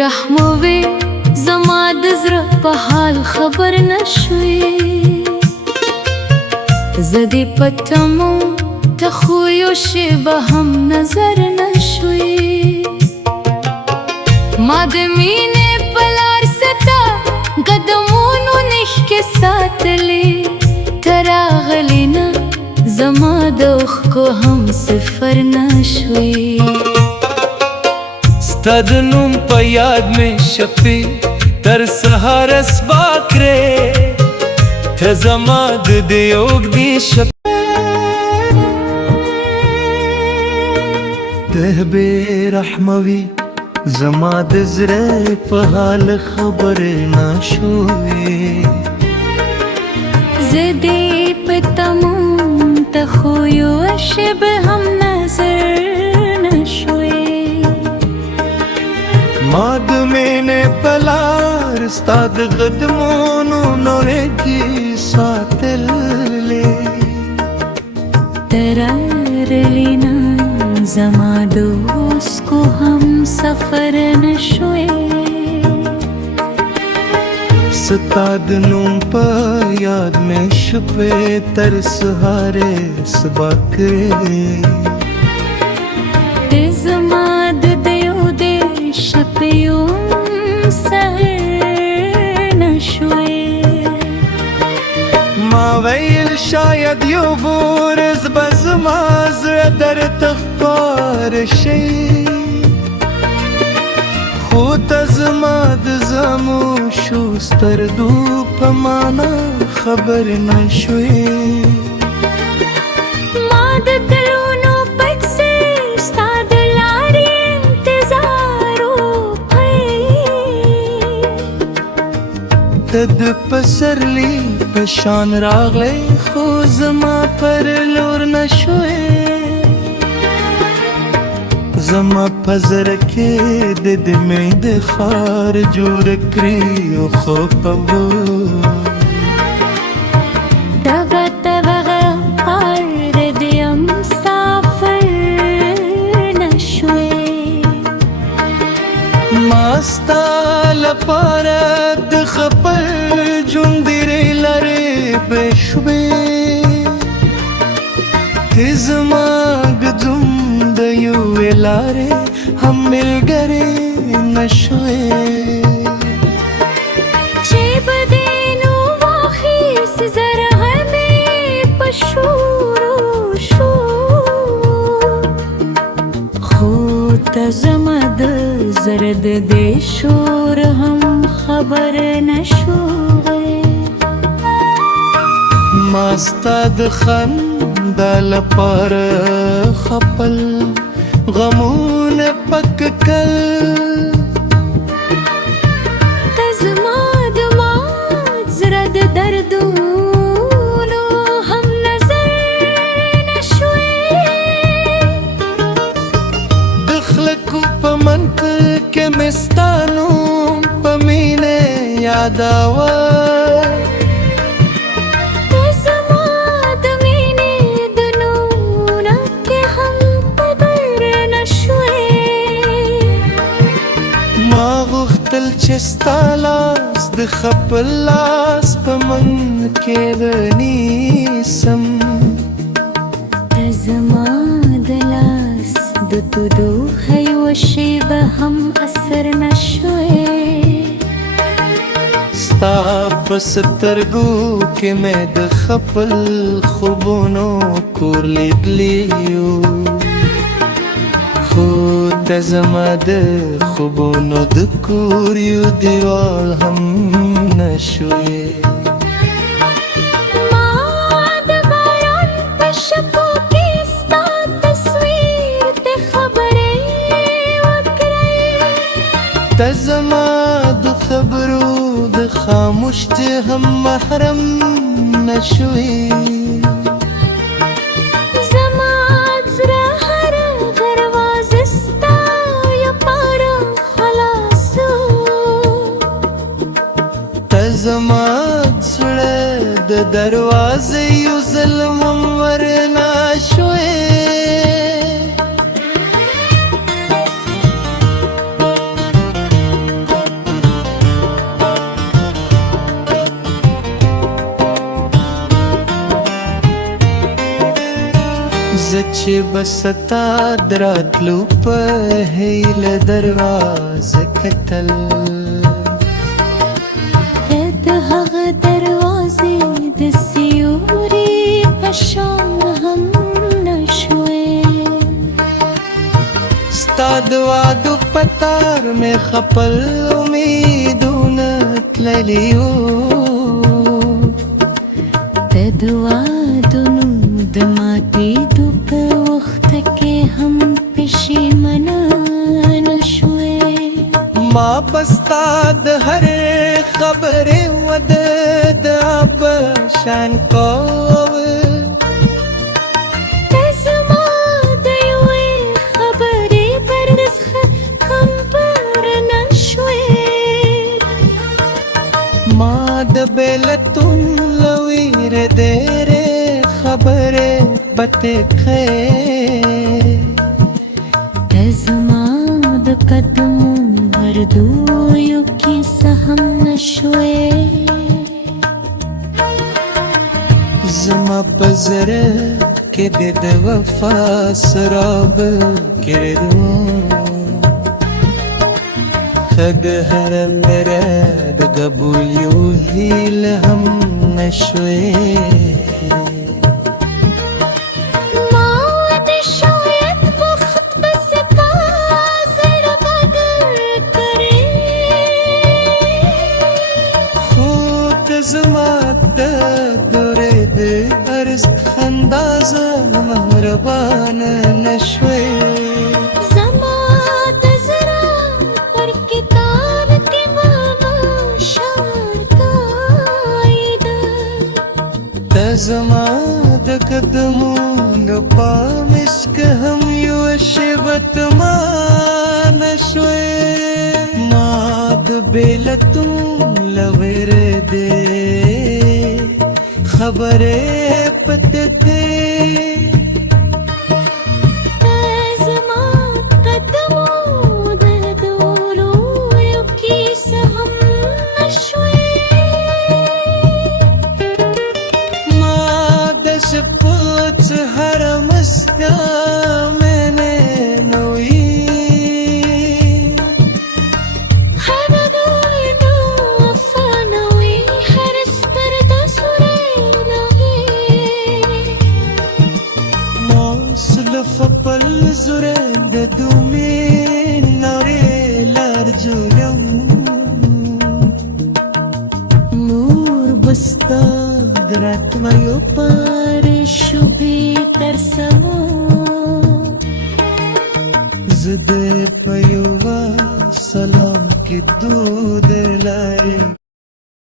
رحم وې زما د زړه په حال خبر نشوي زه دې پټمو ته خو یو شیبه هم نظر نشوي ما د مینې په لار ستا قدمونو نښکې ساتلې ته راغلې نه زما د اوښکو هم صفر نشوي ستا د نوم په یاد مې شپې تر سهاره سبا کړې ته زما د دې اوږدې شپې ته بې رحمه وي زما د زړه په حال خبر نشوې زه دې په تموم ته خو یو شیبه هم نظر نشوي ما د مینې په لار ستا د قدمونو نورګي ساتلې ته راغلې نه زما د اوښکو هم سفر نشوي ستا د نوم په یاد مې شپې تر سهاره سبا کړې ته زما د دیو دې شپې هم سهر نشوي ما ویل شاید یو ورځ به زما زړه درته ښکاره شي خو ته زما د زموشو سترګو په معنا خبر نشوې ما د کلونو پټ سے ستا د لارې انتظار وکړی ته د پسرلي په شان راغلی خو زما پر لور نشوې زما په زړه کې د دې مې د خار جوړ کړی او خو په دغه خار دې مسافر نشوي ما ستا لپاره د خپل ژوند ډېرې لارې بشوې ته زما ګدوم د یوې لارې هم ملګرې نشوې چې به دې نو واخیست زرغه مې په شورو شو خو ته زما د زړه د دې شور هم خبر نشوی ما ستا د خندا لپاره خپل غمونه پک کړل ته زما د مات زړه د دردونو هم نظر نشوې د خلکو په منځ کې مې ستا نوم په مینه یاداوه چې ستا لاس د خپل لاس په من کې ونیسم ته زما د لاس د تودو یو شیبه هم اثر نشوي ستا په سترګو کې مې د خپل خوبونو کور لیدلی یو خو ته زما د خوبونو د کور یو دیوال هم نشوې ما د باران په شپو کې ستا تصویر ته خبرې وکړې ته زما د خبرو د خاموش هم محرم نشوې زما زړه د دروازې یو ظلم ورنا شوې بستا دراتلو په هیله دروازه کتل د هغه دروازې د سیوري په شان هم نشوې ستا د وعدو په تار مې خپل امیدونه تللي وو د وعدونو د ماتېدو په وخت کې هم پښیمانه نشوې ما بستا د هر خبرې وده د په شان کوه ته زما د یوې خبرې پر نسخه هم پوره نشوې ما د بیلتون له ویرې ډېرې خبرې پټې کړې ته زما د قدمو هردویو کیسه هم نشوې زما په زړه کې دې د وفا سراب کړو خد هر میرا د قبول یو هیله هم نشوې زما د دورې د ارز اندازه مهربان نشوې زما د زړه پر کتاب کې ماما شعر قاعده ته زما د قدمونو په مسک هم یو شیبت ما نشوې ما د بیلتون لور دې خبرې پته دې زما قدمو د دورو یو کیسه هم نشوې ما د سپوت هر مسکا मैंने نوې فپل زره د دومې لارې لار جوړم نور بستا درات مې پر شوبې تر سمو